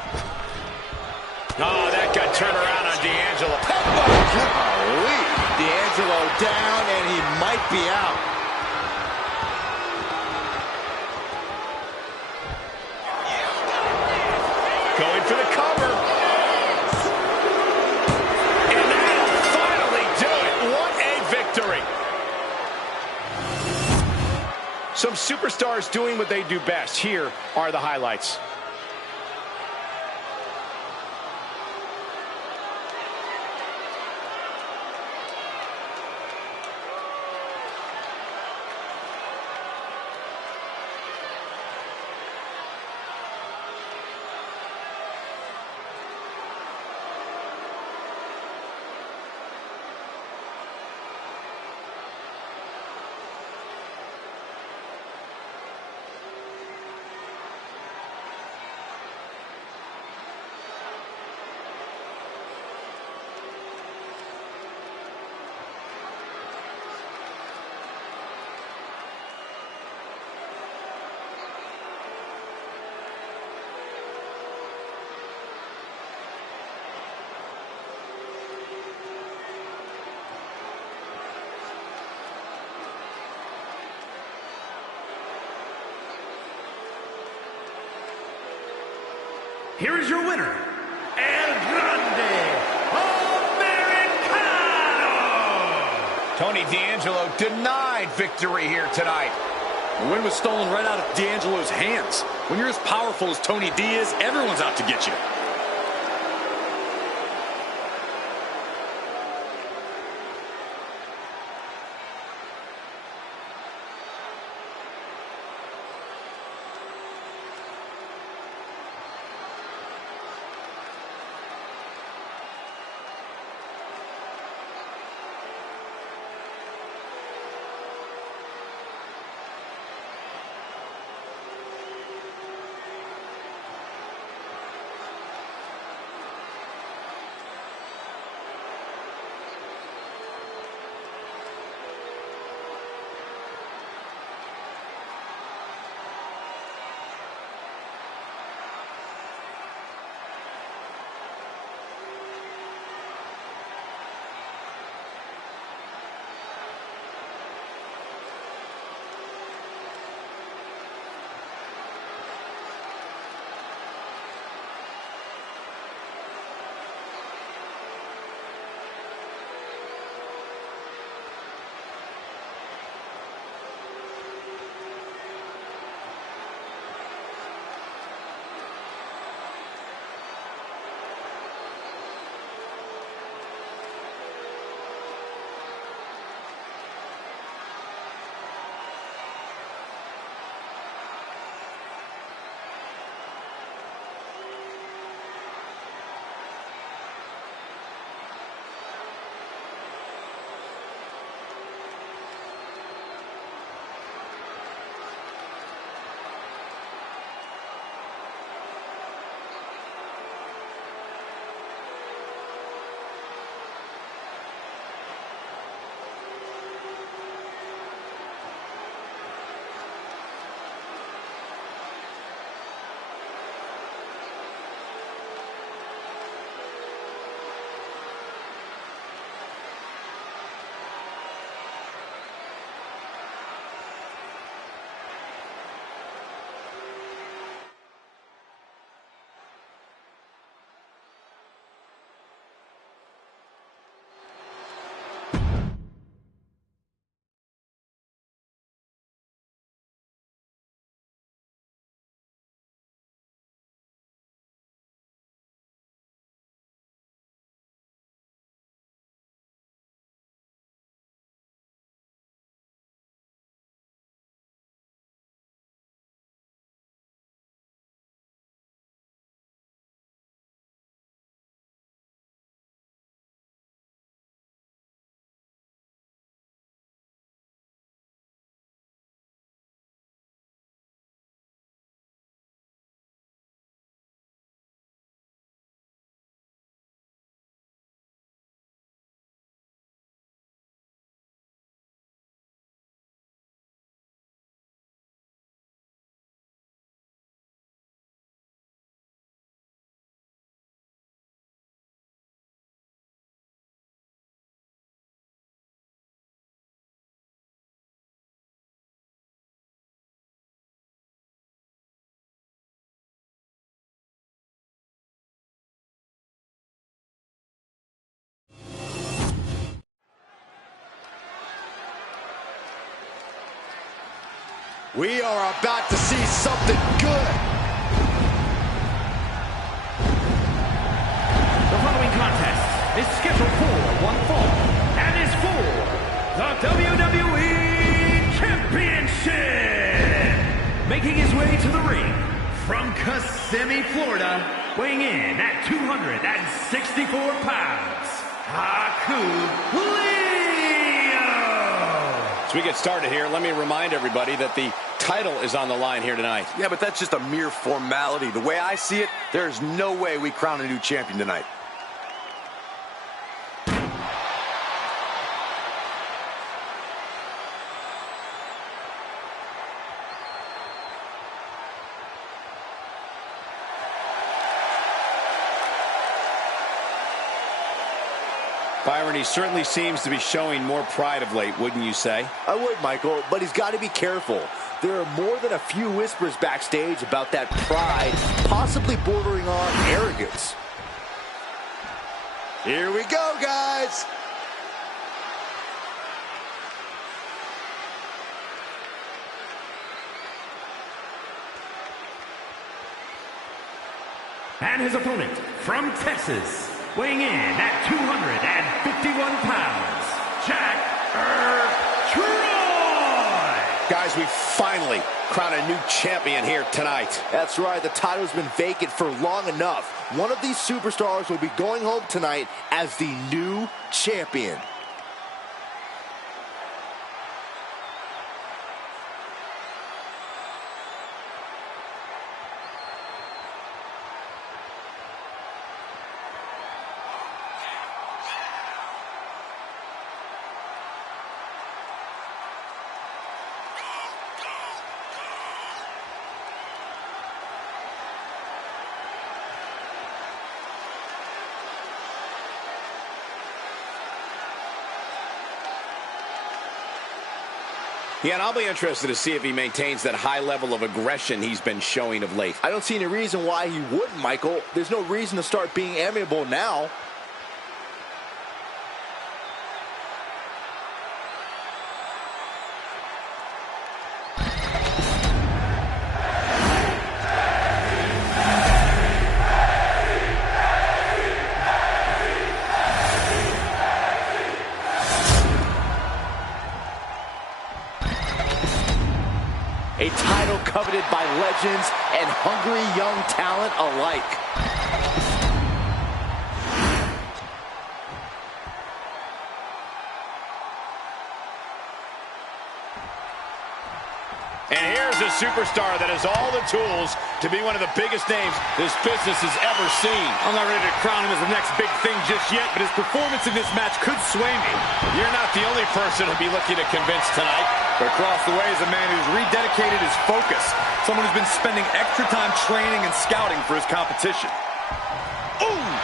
Oh, that got turned around on D'Angelo. Golly. D'Angelo down, and he might be out. Going for the cover. And that'll finally do it. What a victory. Some superstars doing what they do best. Here are the highlights. here is your winner, El Grande Americano! Tony D'Angelo denied victory here tonight. The win was stolen right out of D'Angelo's hands. When you're as powerful as Tony D is, everyone's out to get you. We are about to see something good. The following contest is scheduled for one fall and is for the WWE Championship. Making his way to the ring from Kissimmee, Florida, weighing in at 264 pounds, Haku Leo. As we get started here, let me remind everybody that the title is on the line here tonight. Yeah, but that's just a mere formality. The way I see it, there's no way we crown a new champion tonight. Byron, he certainly seems to be showing more pride of late, wouldn't you say? I would, Michael, but he's got to be careful. There are more than a few whispers backstage about that pride, possibly bordering on arrogance. Here we go, guys. And his opponent from Texas, weighing in at 251 pounds, Jack Troy! Guys, we finally crown a new champion here tonight. That's right, the title's been vacant for long enough. One of these superstars will be going home tonight as the new champion. Yeah, and I'll be interested to see if he maintains that high level of aggression he's been showing of late. I don't see any reason why he wouldn't, Michael. There's no reason to start being amiable now. A title coveted by legends and hungry young talent alike. And here's a superstar that has all the tools to be one of the biggest names this business has ever seen. I'm not ready to crown him as the next big thing just yet, but his performance in this match could sway me. You're not the only person to be looking to convince tonight. But across the way is a man who's rededicated his focus. Someone who's been spending extra time training and scouting for his competition. Ooh!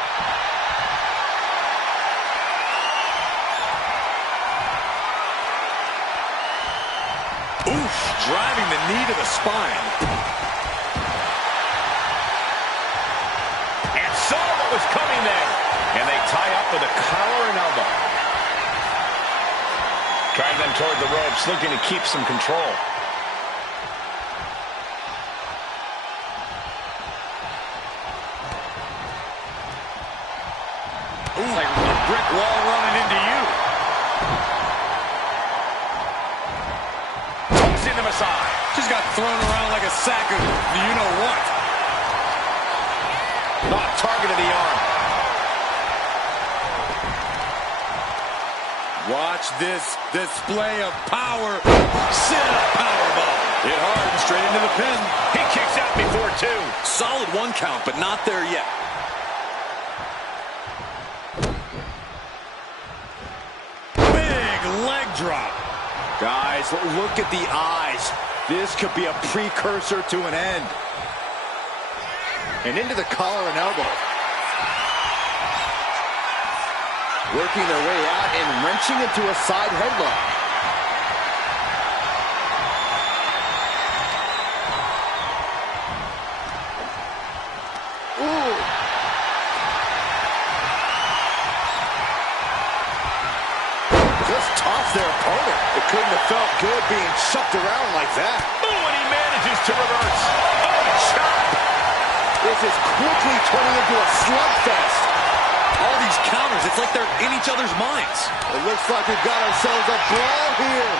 Oof, driving the knee to the spine. And saw what was coming there. And they tie up with a collar and elbow. Drag them toward the ropes, looking to keep some control. Ooh, like a brick wall running into you. Tossing them aside. Just got thrown around like a sack of you-know-what. Not targeted the arm. Watch this display of power. Sit-up powerbomb. Hit hard and straight into the pin. He kicks out before two. Solid one count, but not there yet. Big leg drop. Guys, look at the eyes. This could be a precursor to an end. And into the collar and elbow. Working their way out and wrenching into a side headlock. Ooh. Just tossed their opponent. It couldn't have felt good being shucked around like that. Ooh, and he manages to reverse. Oh, chop! This is quickly turning into a slugfest. All these counters, it's like they're in each other's minds. It looks like we've got ourselves a brawl here.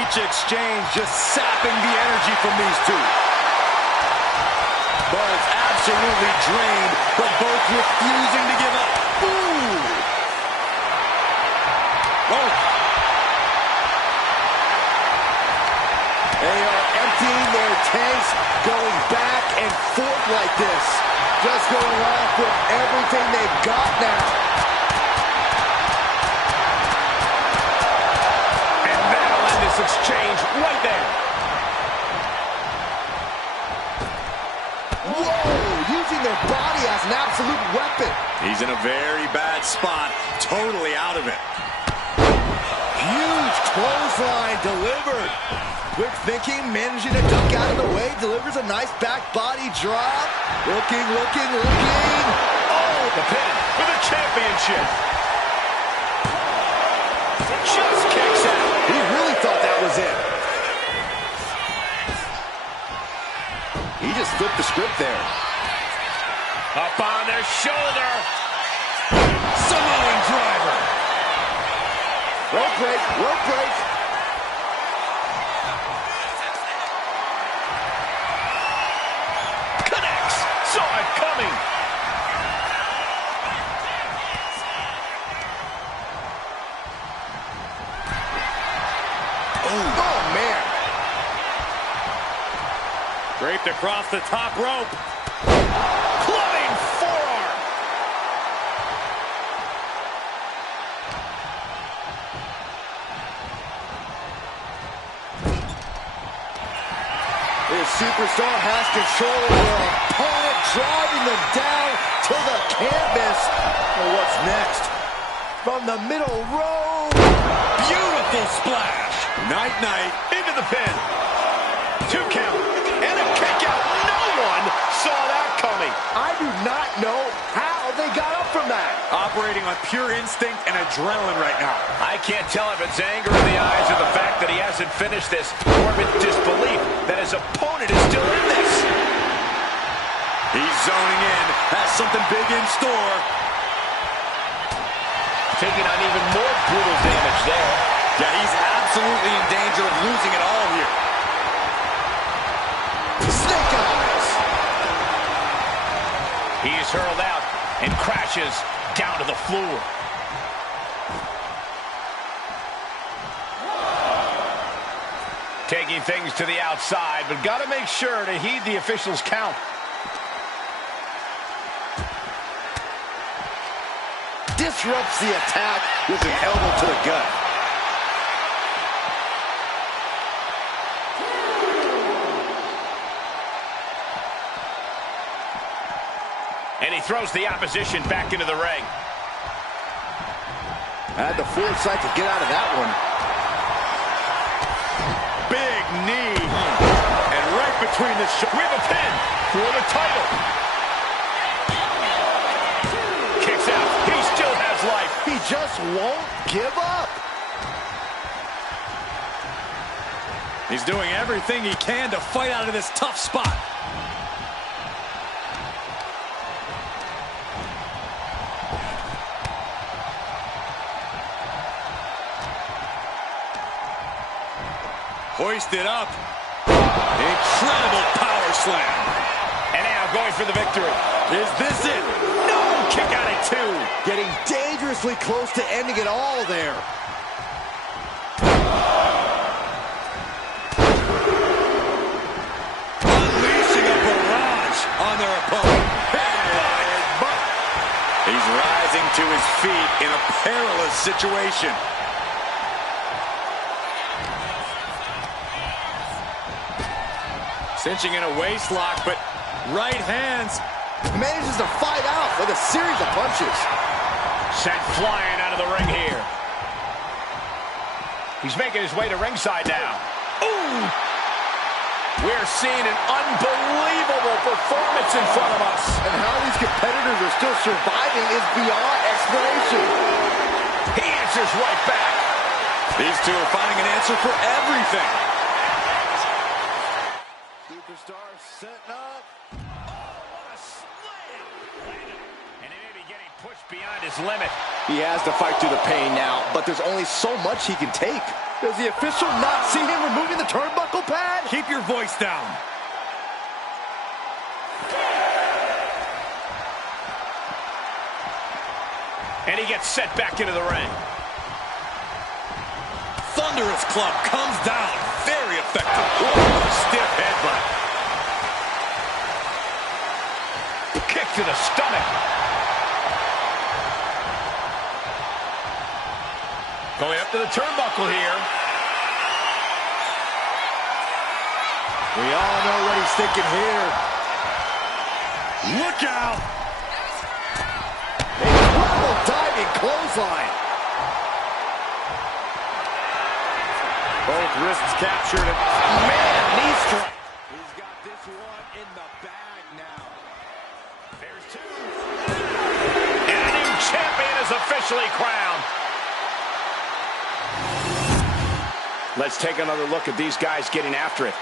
Each exchange just sapping the energy from these two. Buzz absolutely drained, but both refusing to give up. Ooh! Oh! They are emptying their tanks, going back and forth like this. Just going off with everything they've got now. And that'll end this exchange right there. Whoa! Using their body as an absolute weapon. He's in a very bad spot, totally out of it. Huge clothesline delivered. Quick thinking, managing to duck out of the way, delivers a nice back body drop. Looking. Oh, the pin for the championship. Just kicks out. He really thought that was it. He just flipped the script there. Up on their shoulder. Samoan driver. Rope break. Connects. Saw it coming. Oh, man. Draped across the top rope. Clubbing forearm. This superstar has control of their opponent, driving them down to the canvas. Well, what's next? From the middle row. Beautiful splash. Night. Into the pin. 2 count. And a kick out. No one saw that coming. I do not know how they got up from that. Operating on pure instinct and adrenaline right now. I can't tell if it's anger in the eyes or the fact that he hasn't finished this, or if it's disbelief that his opponent is still in this. He's zoning in. Has something big in store. Taking on even more brutal damage there. Yeah, he's absolutely in danger of losing it all here. Snake eyes. He's hurled out and crashes down to the floor. Taking things to the outside, but got to make sure to heed the official's count. Disrupts the attack with an elbow to the gut. And he throws the opposition back into the ring. Had the foresight to get out of that one. Big knee. And right between the shoulders. With a pin for the title. Kicks out. He still has life. He just won't give up. He's doing everything he can to fight out of this tough spot. Hoisted up. Incredible power slam. And now going for the victory. Is this it? No! Kick out at 2. Getting dangerously close to ending it all there. Unleashing a barrage on their opponent. He's rising to his feet in a perilous situation. Cinching in a waist lock, but right hands. Manages to fight out with a series of punches. Sent flying out of the ring here. He's making his way to ringside now. Ooh! We're seeing an unbelievable performance in front of us. And how these competitors are still surviving is beyond explanation. He answers right back. These two are finding an answer for everything. Superstar setting up. And he may be getting pushed beyond his limit. He has to fight through the pain now, but there's only so much he can take. Does the official not see him removing the turnbuckle pad? Keep your voice down. And he gets set back into the ring. Thunderous club comes down. Very effective. Whoa, stiff headbutt. Kick to the stomach. Going up to the turnbuckle here. We all know what he's thinking here. Look out. clothesline. Both wrists captured. And Man, knee strike. he's got this one in the bag now. There's two. And a new champion is officially crowned. Let's take another look at these guys getting after it.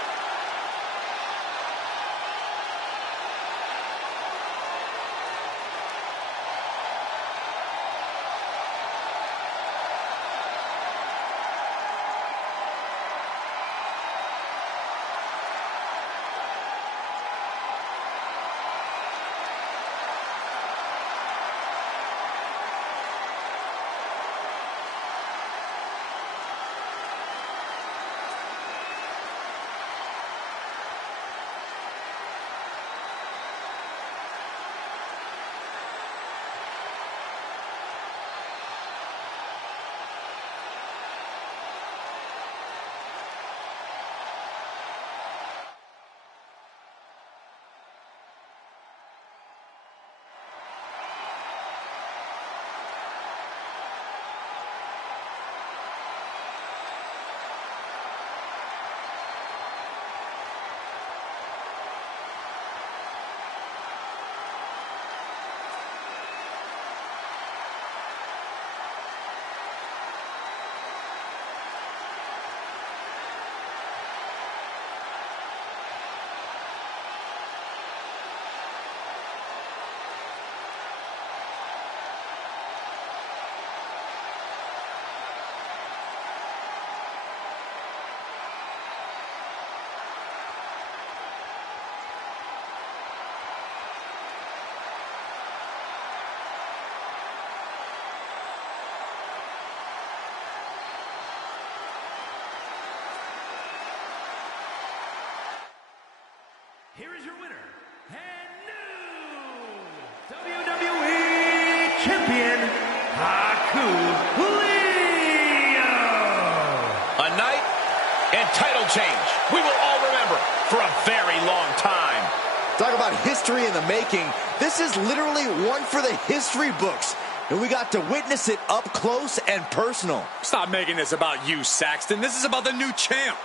Here is your winner, and new WWE Champion, Haku Leo. A night and title change we will all remember for a very long time. Talk about history in the making. This is literally one for the history books. And we got to witness it up close and personal. Stop making this about you, Saxton. This is about the new champ.